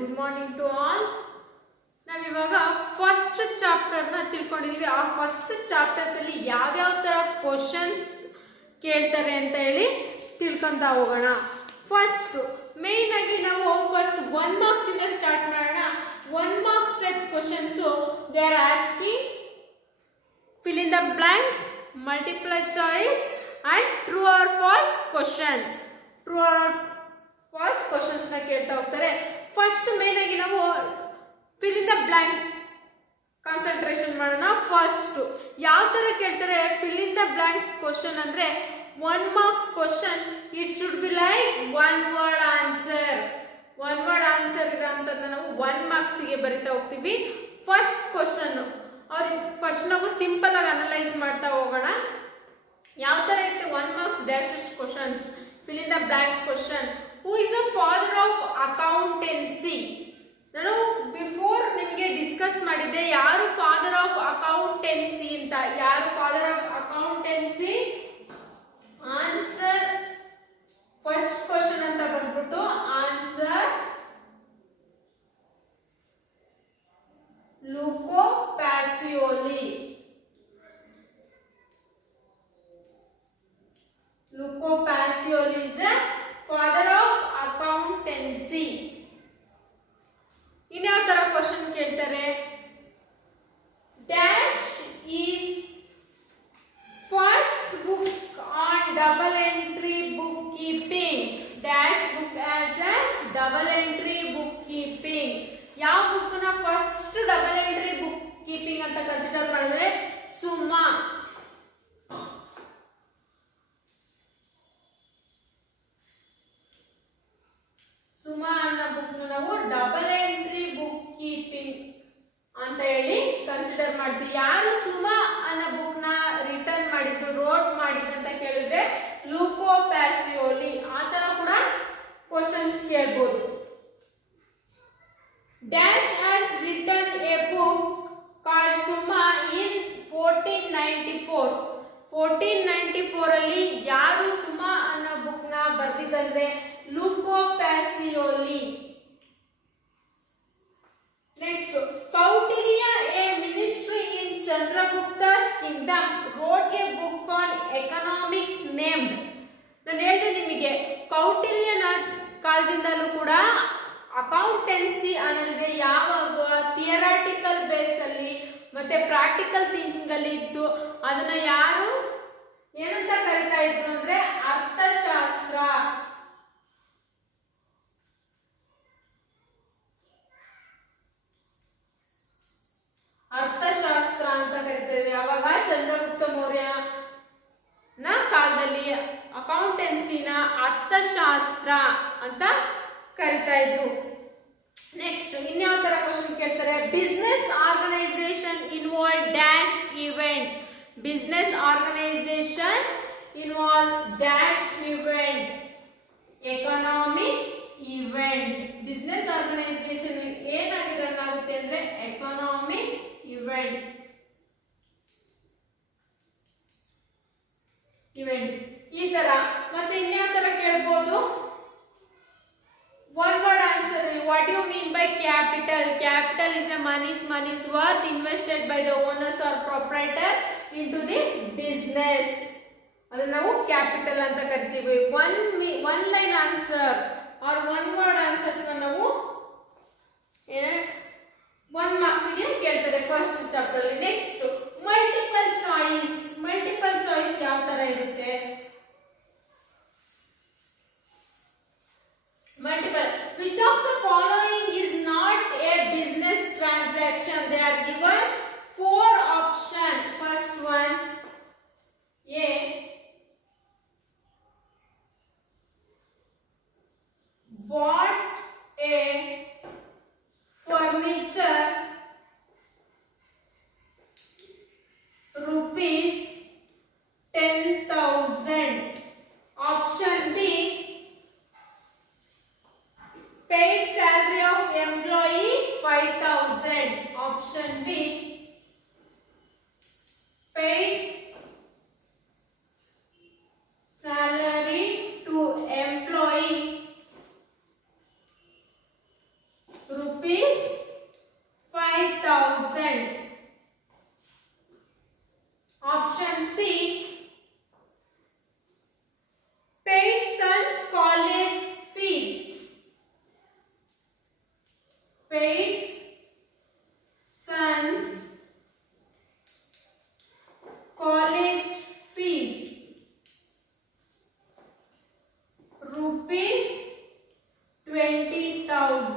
Good morning to all. ನಾವಿವಾಗ first ಚಾಪ್ಟರ್ನ ತಿಳ್ಕೊಂಡಿದ್ದೀವಿ. ಆ ಫಸ್ಟ್ ಚಾಪ್ಟರ್ಸ್ ಅಲ್ಲಿ ಯಾವ್ಯಾವ ಥರ ಕ್ವಶನ್ಸ್ ಕೇಳ್ತಾರೆ ಅಂತ ಹೇಳಿ ತಿಳ್ಕೊಂತ ಹೋಗೋಣ. ಫಸ್ಟ್ ಮೇನ್ ಆಗಿ ನಾವು ಫಸ್ಟ್ 1 marks ಇಂದ ಸ್ಟಾರ್ಟ್ ಮಾಡೋಣ. 1 marks type questions they are asking fill in the blanks, multiple choice and true or false question. True or false questions ನ ಕೇಳ್ತಾ ಹೋಗ್ತಾರೆ. ಫಸ್ಟ್ ಮೇನ್ ಆಗಿ ನಾವು fill in the blanks concentration ಮಾಡೋಣ. First ಯಾವ ತರ ಕೇಳ್ತಾರೆ fill in the blanks question ಅಂದ್ರೆ 1 marks question it should be like 1 word answer. 1 word answer ಇರೋಂಥದ್ದನ್ನ ನಾವು 1 marks ಗೆ ಬರಿತಾ ಹೋಗ್ತೀವಿ. ಫಸ್ಟ್ ಕ್ವಶನ್ ಅವ್ರಿಗೆ ಫಸ್ಟ್ ನಾವು ಸಿಂಪಲ್ ಆಗಿ ಅನಲೈಸ್ ಮಾಡ್ತಾ ಹೋಗೋಣ. ಯಾವ ತರ ಇರುತ್ತೆ 1 marks dash questions fill in the blanks question. Who is the father of accountancy? ನಾನು ಬಿಫೋರ್ ನಿಮಗೆ ಡಿಸ್ಕಸ್ ಮಾಡಿದ್ದೆ ಯಾರು ಫಾದರ್ ಆಫ್ ಅಕೌಂಟೆನ್ಸಿ ಅಂತ. ಯಾರು father of accountancy? Answer first question ಅಂತ ಬಂದ್ಬಿಟ್ಟು answer Luca Pacioli. Luca Pacioli is the father of accountancy. ಇನ್ಯಾವ ತರ ಕ್ವಶನ್ ಕೇಳ್ತಾರೆ? Dash is first book on double entry bookkeeping. Dash book as a double entry bookkeeping. ಯಾವ book ನ first double entry bookkeeping ಅಂತ consider ಮಾಡಿದ್ರೆ Summa. Suma ಅನ್ನೋ book ನಾವು double entry bookkeeping ಅಂತ ಹೇಳಿ consider ಮಾಡ್ತೀವಿ. ಯಾರು ಸುಮಾ ಅನ್ನೋ ಬುಕ್ ನ ರಿಟರ್ನ್ ಮಾಡಿದ್ದು ರೋಟ್ ಮಾಡಿದ್ದು ಅಂತ ಕೇಳಿದ್ರೆ ಲೂಕೋ ಪ್ಯಾಸಿಯೋಲಿ. ಆ ತರ ಕೂಡ ಕ್ವಶನ್ಸ್ ಕೇಳ್ಬೋದು. Dash has written a book called Suma in 1494. 1494 ಅಲ್ಲಿ ಯಾರು ಸುಮಾ ಅನ್ನೋ ಬುಕ್ ನ ಬರೆದಿದ್ದಾರೆ? Luca Pacioli. Next Kautilya a ministry in Chandragupta's kingdom wrote a book on economics named. ನಾನು ಹೇಳ್ತೀನಿ ನಿಮಗೆ ಕೌಟಿಲ್ಯನ ಕಾಲದಿಂದಲೂ ಕೂಡ ಅಕೌಂಟೆನ್ಸಿ ಅನ್ನೋದಿದೆ. ಯಾವಾಗ ಥಿಯರಾಟಿಕಲ್ ಬೇಸ್ ಅಲ್ಲಿ ಮತ್ತೆ ಪ್ರಾಕ್ಟಿಕಲ್ ಥಿಂಕಿಂಗ್ ಅಲ್ಲಿ ಇತ್ತು. ಅದನ್ನ ಯಾರು ಏನಂತ ಕರಿತಾ ಇದ್ರು ಅಂದ್ರೆ ಅರ್ಥಶಾಸ್ತ್ರ. ಅರ್ಥಶಾಸ್ತ್ರ ಅಂತ ಕರಿತಾರೆ. ಯಾವಾಗ ಚಂದ್ರಗುಪ್ತ ಮೌರ್ಯನ ಕಾಲದಲ್ಲಿ ಅಕೌಂಟೆನ್ಸಿನ ಅರ್ಥಶಾಸ್ತ್ರ ಅಂತ ಕರಿತಾ ಇದ್ರು. ನೆಕ್ಸ್ಟ್ ಇನ್ಯಾವ ತರ ಕ್ವಶನ್ ಕೇಳ್ತಾರೆ? Business organisation involve dash event. Business organisation involves dash event. Economic event. Business organisation ಏನಾಗಿರಲಾಗುತ್ತೆ ಅಂದ್ರೆ ಎಕನಾಮಿಕ್ ಇವೆಂಟ್. ಈ ತರ ಮತ್ತೆ ಇನ್ಯಾವ ತರ ಕೇಳ್ಬೋದು? 1 word answer. What do you mean by capital? Capital is a money's worth invested by the owners or proprietor into the business. ಅದನ್ನ ನಾವು ಕ್ಯಾಪಿಟಲ್ ಅಂತ ಕರಿತೀವಿ. One line answer or 1 word answers ನಾವು 1 marks ಗೆ ಕೇಳ್ತಾರೆ ಫಸ್ಟ್ ಚಾಪ್ಟರ್ ಅಲ್ಲಿ. Next multiple choice. Multiple choice ಯಾವ ತರ ಇರುತ್ತೆ? Multiple. Which of the following is not a business transaction? They are given 4 options. First one, A. Bond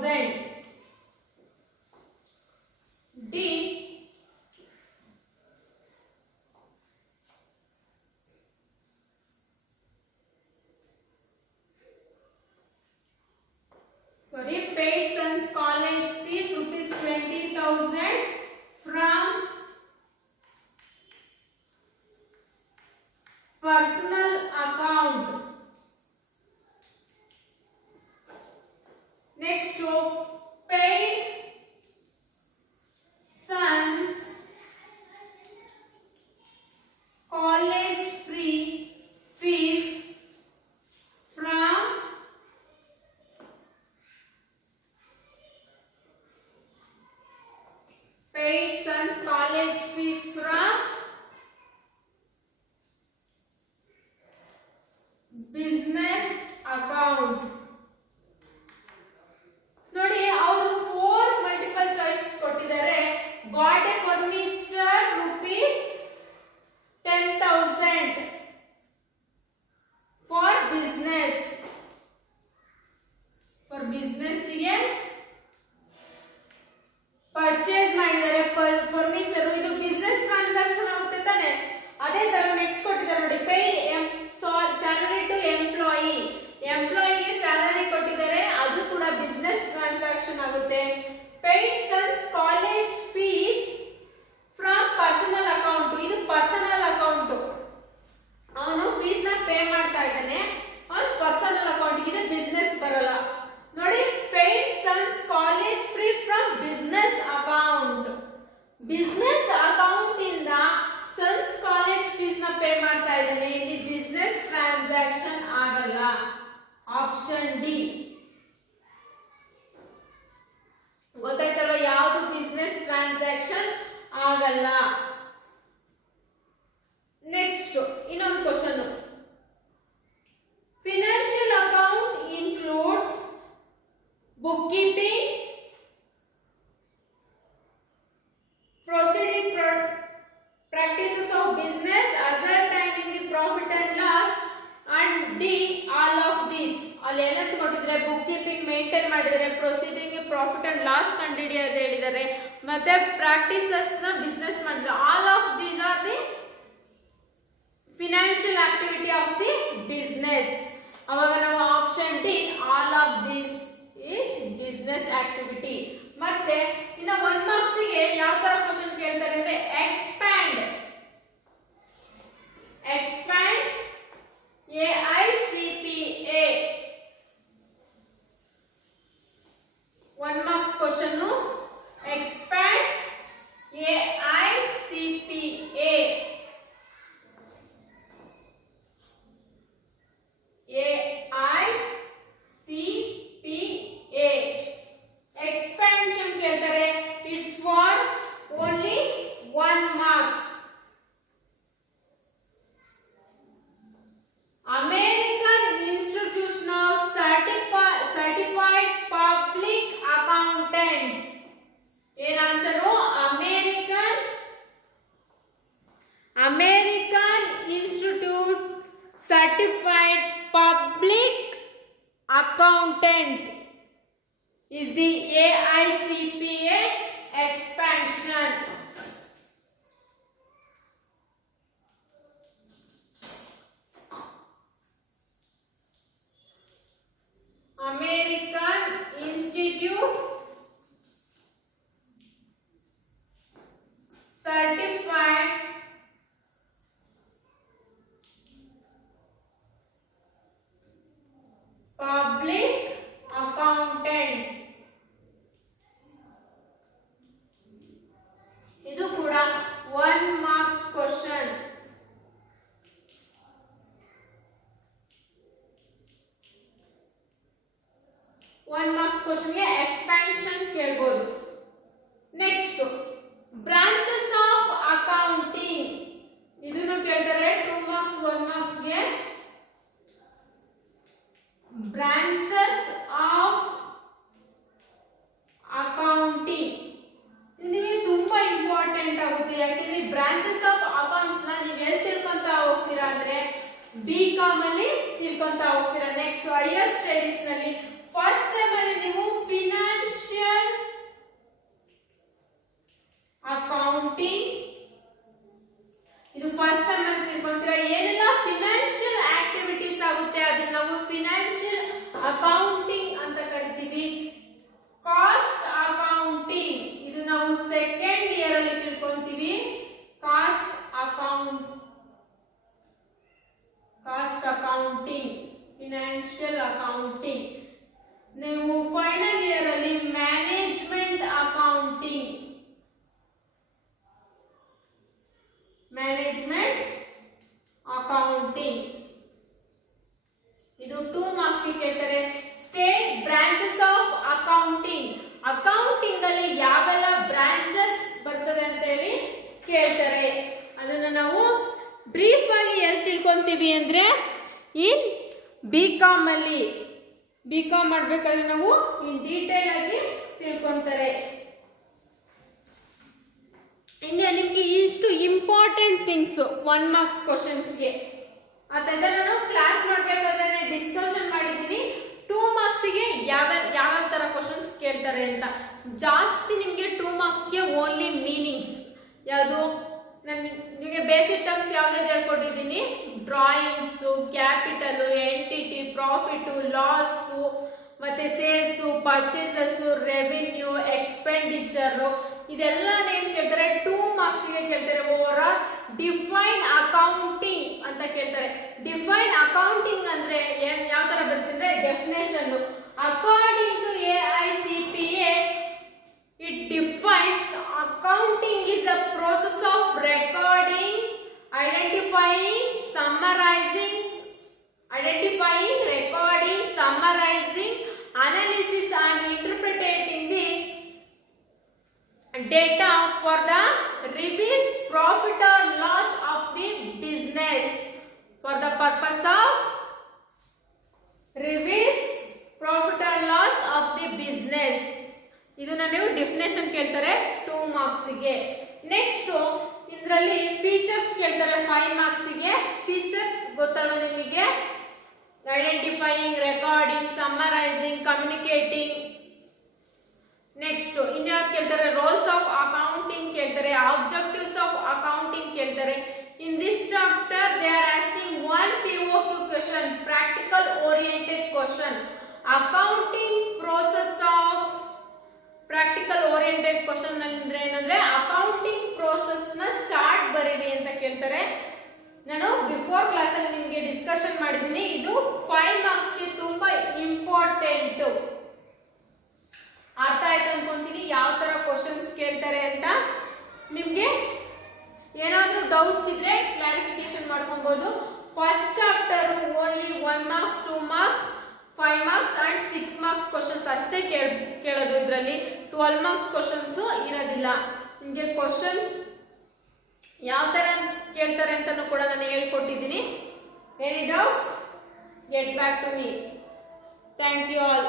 10,000. D. Paid son's college fees rupees 20,000 from personal account. Next, paid son's college fees from paid son's college fees from business account. ನೋಡಿ ಅವರು 4 multiple choice ಕೊಟ್ಟಿದ್ದಾರೆ. Bought a furniture rupees 10,000 for business. For business ಗೆ purchase ಮಾಡಿದ್ದಾರೆ furniture. ಇದು business transaction ಆಗುತ್ತೆ ತಾನೆ. ಅದೇ ತರ ನೆಕ್ಸ್ಟ್ ಕೊಟ್ಟಿದ್ದಾರೆ ನೋಡಿ, ಪೇಯ್ಡ್ ಸ್ಯಾಲರಿ ಟು ಎಂಪ್ಲಾಯಿ. ಎಂಪ್ಲಾಯಿಗೆ ಸ್ಯಾಲರಿ ಕೊಟ್ಟಿದ್ದಾರೆ, ಅದು ಕೂಡ ಬಿಸ್ನೆಸ್ ಟ್ರಾನ್ಸಾಕ್ಷನ್ ಆಗುತ್ತೆ. Paid son's college fees from personal account. ಇದು ಪರ್ಸನಲ್ ಅಕೌಂಟ್. ಅವನು ಫೀಸ್ ನ ಪೇ ಮಾಡ್ತಾ ಇದ್ದಾನೆ, ಅವನು ಪರ್ಸನಲ್ ಅಕೌಂಟ್. ಇದು ಬಿಸ್ನೆಸ್ ಬರಲ್ಲ ನೋಡಿ. Paid son's college free from business account. Business account ಇಂದ ಸನ್ಸ್ ಕಾಲೇಜ್ ಫೀಸ್ ನ ಪೇ ಮಾಡ್ತಾ ಇದ್ದಾನೆ. ಇಲ್ಲಿ ಬಿಸ್ನೆಸ್ ಟ್ರಾನ್ಸಾಕ್ಷನ್ ಆಗಲ್ಲ. Option D. ಗೊತ್ತಾಯ್ತಲ್ವಾ, ಯಾವುದು ಬಿಸ್ನೆಸ್ ಟ್ರಾನ್ಸಾಕ್ಷನ್ ಆಗಲ್ಲ. ನೆಕ್ಸ್ಟ್ ಇನ್ನೊಂದು question. Financial account includes bookkeeping, proceeding practices of business, ascertaining the profit and loss, and D, all of these. ಅಲ್ಲಿ ಏನಂತ ಕೊಟ್ಟಿದ್ದಾರೆ, ಬುಕ್ ಕೀಪಿಂಗ್ ಮೇಂಟೈನ್ ಮಾಡಿದ್ದಾರೆ, ಪ್ರೊಸೀಡಿಂಗ್ ಪ್ರಾಫಿಟ್ ಅಂಡ್ ಲಾಸ್ ಕಂಡುಹಿಡಿಯೋದು ಹೇಳಿದ್ದಾರೆ, ಮತ್ತೆ ಪ್ರಾಕ್ಟೀಸಸ್ ನ ಬಿಸ್ನೆಸ್ ಮಾಡಿದ್ದಾರೆ. All of these are the financial activity of the business. ಅವಾಗ ನಾವು option D, all of these is business activity. ಮತ್ತೆ ಇನ್ನ 1 ಮಾರ್ಕ್ಸ್ ಗೆ ಯಾವ ತರ ಕ್ವೆಶ್ಚನ್ ಕೇಳ್ತಾರೆ ಅಂದ್ರೆ, expand AICPA. 1 marks question, expand AICPA. Expansion ಕೇಳ್ತಾರೆ. It's for only 1 marks. American Institution of Certified Public Accountants. ಏನ್ answer? American Institute Certified Public Accountant is the AICPA expansion. American Institute Certified Public Accountant. ಇದು ಕೂಡ 1 marks question. Question ಗೆ expansion ಕೇಳಬಹುದು. Next branches of accounting, ಇದನ್ನು ಕೇಳ್ತಾರೆ 2 marks 1 marks ಗೆ. Branches of accounting ನಿಮಗೆ ತುಂಬಾ ಇಂಪಾರ್ಟೆಂಟ್ ಆಗುತ್ತೆ. ಯಾಕೆಂದ್ರೆ ಬ್ರಾಂಚಸ್ ಆಫ್ ಅಕೌಂಟ್ಸ್ ನ ನೀವು ಎಲ್ಲಿ ತಿಳ್ಕೊಂತ ಹೋಗ್ತೀರಾ ಅಂದ್ರೆ BCom ಅಲ್ಲಿ ತಿಳ್ಕೊಂತ ಹೋಗ್ತೀರಾ. ನೆಕ್ಸ್ಟ್ ಹೈಯರ್ ಸ್ಟಡೀಸ್ ನಲ್ಲಿ ಫಸ್ಟ್ ಸೆಮ್ ಅಲ್ಲಿ ನೀವು ಫಿನಾನ್ಸ್ ಅಕೌಂಟಿಂಗ್. ಇದು ಫಸ್ಟ್ ಟೈಮ್ ಅಂತ ತಿಳ್ಕೊಂತೀರಾ. ಏನೆಲ್ಲ ಫಿನಾನ್ಷಿಯಲ್ ಆಕ್ಟಿವಿಟೀಸ್ ಆಗುತ್ತೆ ಅದನ್ನ ನಾವು ಫಿನಾನ್ಷಿಯಲ್ ಅಕೌಂಟಿಂಗ್ ಅಂತ ಕರಿತೀವಿ. ಕಾಸ್ಟ್ ಅಕೌಂಟಿಂಗ್ ಇದು ನಾವು ಸೆಕೆಂಡ್ ಇಯರ್ ಅಲ್ಲಿ ತಿಳ್ಕೊಂತೀವಿ. Cost accounting, financial accounting. ನೀವು ಫೈನಲ್ ಇಯರ್ ಅಲ್ಲಿ ಮ್ಯಾನೇಜ್ಮೆಂಟ್ ಅಕೌಂಟಿಂಗ್ ಇದು 2 ಮಾರ್ಕ್ಸ್ ಕೇಳ್ತಾರೆ. State branches of accounting, accounting ಅಲ್ಲಿ ಯಾವೆಲ್ಲ ಬ್ರಾಂಚಸ್ ಬರ್ತದೆ ಅಂತ ಹೇಳಿ ಕೇಳ್ತಾರೆ. ಅದನ್ನ ನಾವು ಬ್ರೀಫ್ ಆಗಿ ಎಲ್ಲಿ ತಿಳ್ಕೊಂತೀವಿ ಅಂದ್ರೆ ಇನ್ ಬಿಕಾಮ್ ಅಲ್ಲಿ. ಬಿಕಾಮ್ ಮಾಡ್ಬೇಕಾದ್ರೆ ನಾವು ಇನ್ ಡೀಟೇಲ್ ಆಗಿ ತಿಳ್ಕೊಂತಾರೆ. ಹಿಂಗೆ ನಿಮ್ಗೆ ಇಷ್ಟು ಇಂಪಾರ್ಟೆಂಟ್ ಥಿಂಗ್ಸ್ 1 ಮಾರ್ಕ್ಸ್ ಕ್ವಶನ್ಸ್ಗೆ ಅದೆಲ್ಲ ನಾನು ಕ್ಲಾಸ್ ಮಾಡ್ಬೇಕಾದ್ರೆ ಡಿಸ್ಕಷನ್ ಮಾಡಿದ್ದೀನಿ. 2 ಮಾರ್ಕ್ಸ್ಗೆ ಯಾವ ತರ ಕ್ವಶನ್ಸ್ ಕೇಳ್ತಾರೆ ಅಂತ. ಜಾಸ್ತಿ ನಿಮ್ಗೆ 2 ಮಾರ್ಕ್ಸ್ಗೆ ಓನ್ಲಿ ಮೀನಿಂಗ್ಸ್ ಯಾವುದು ನಿಮಗೆ ಬೇಸಿಕ್ ಟರ್ಮ್ಸ್ ಯಾವ್ದು ಹೇಳ್ಕೊಟ್ಟಿದ್ದೀನಿ. Drawings, capital, entity, profit, loss, ಮತ್ತೆ ಸೇಲ್ಸ್, ಪರ್ಚೇಸಸ್, ರೆವಿನ್ಯೂ, ಎಕ್ಸ್ಪೆಂಡಿಚರ್, ಇದೆಲ್ಲ ಏನ್ ಕೇಳ್ತಾರೆ 2 ಮಾರ್ಕ್ಸ್ಗೆ ಕೇಳ್ತಾರೆ. ಓವರ್ ಆಲ್ ಡಿಫೈನ್ ಅಕೌಂಟಿಂಗ್ ಅಂತ ಕೇಳ್ತಾರೆ. ಡಿಫೈನ್ ಅಕೌಂಟಿಂಗ್ ಅಂದ್ರೆ ಯಾವ ತರ ಬರ್ತಂದ್ರೆ definition. According to AICPA it defines accounting is a process of recording, identifying, recording, summarizing, analysis and interpreting the data for the reveals profit or loss of the business for the purpose of reveals profit or loss of the business. ಇದನ್ನ ನೀವು definition ಕೇಳ್ತಾರೆ 2 ಮಾರ್ಕ್ಸ್ಗೆ. Next ಇದರಲ್ಲಿ features ಕೇಳ್ತಾರೆ 5 ಮಾರ್ಕ್ಸ್ಗೆ. Features ಗೊತ್ತಲ್ಲ ನಿಮಗೆ. Identifying, recording, summarising, communicating. Next ಇನ್ಯಾವ್ದು ಕೇಳ್ತಾರೆ roles of accounting ಕೇಳ್ತಾರೆ. ಆಬ್ಜೆಕ್ಟಿವ್ಸ್ ಆಫ್ ಅಕೌಂಟಿಂಗ್ ಕೇಳ್ತಾರೆ. In this chapter they are asking 1 POQ question, practical oriented question. Accounting process of practical oriented question ಅಂದ್ರೆ ಏನಂದ್ರೆ ಅಕೌಂಟಿಂಗ್ ಪ್ರೋಸೆಸ್ ನ chart ಬರೀರಿ ಅಂತ ಕೇಳ್ತಾರೆ. ನಾನು ಬಿಫೋರ್ ಕ್ಲಾಸ್ ಅಲ್ಲಿ ನಿಮಗೆ ಡಿಸ್ಕಷನ್ ಮಾಡಿದ್ದೀನಿ. ಇದು 5 ಮಾರ್ಕ್ಸ್ಗೆ ತುಂಬಾ ಇಂಪಾರ್ಟೆಂಟ್. ಅರ್ಥ ಆಯ್ತು ಅನ್ಕೊಂತೀನಿ ಯಾವ ತರ ಕ್ವಶನ್ಸ್ ಕೇಳ್ತಾರೆ ಅಂತ. ನಿಮ್ಗೆ ಏನಾದ್ರೂ ಡೌಟ್ಸ್ ಇದ್ರೆ ಕ್ಲಾರಿಫಿಕೇಶನ್ ಮಾಡ್ಕೊಬಹುದು. First chapter only 1 marks, 2 marks, 5 marks and 6 marks questions ಅಷ್ಟೇ ಕೇಳೋದು. ಇದರಲ್ಲಿ 12 ಮಾರ್ಕ್ಸ್ ಕ್ವಶನ್ಸ್ ಇರೋದಿಲ್ಲ. ನಿಮಗೆ ಕ್ವಶನ್ಸ್ ಯಾವ ತರ ಕೇಳ್ತಾರೆ ಅಂತಾನು ಕೂಡ ನಾನು ಹೇಳ್ಕೊಟ್ಟಿದ್ದೀನಿ. Any doubts get back to me. Thank you all.